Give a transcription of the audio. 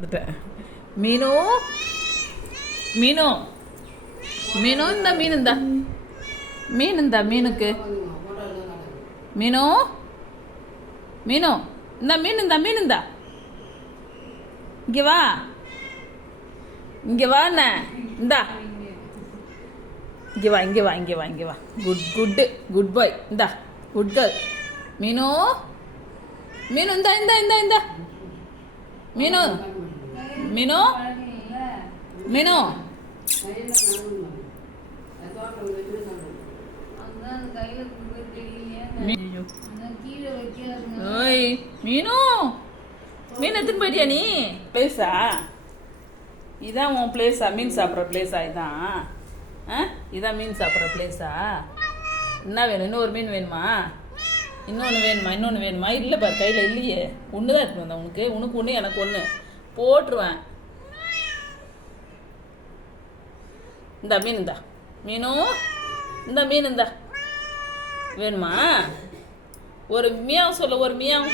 மீனு மீனு மீனு இந்த மீன் இந்த மீன் இந்த மீனுக்கு மீனு மீனு இந்த மீன் இந்த மீன் இந்த இங்கே வா இங்கே வா என்ன இந்தா இங்கே வா இங்கே வா இங்கே வா இங்கே வா குட் பாய் இந்தா குட் கேர்ள் மீனு மீனு இந்த இந்த இந்த இந்த மீனு மீனு மீனு ஓய் மீனு மீன் எடுத்துன்னு போயிட்டியா நீ பிளேஸா இதான் உன் பிளேஸா மீன் சாப்பிட்ற பிளேஸா இதான் இதான் மீன் சாப்பிட்ற பிளேஸா என்ன வேணும் இன்னொரு மீன் வேணுமா இன்னொன்று வேணுமா இல்லை பாரு கையில் இல்லையே ஒன்று தான் எடுத்துன்னு வந்தேன் உனக்கு ஒன்று எனக்கு ஒன்று போட்டுருவேன் இந்த மீன் இந்தா மீனு இந்த மீன் இந்தா வேணுமா ஒரு மியாவ் சொல்ல ஒரு மியாவ்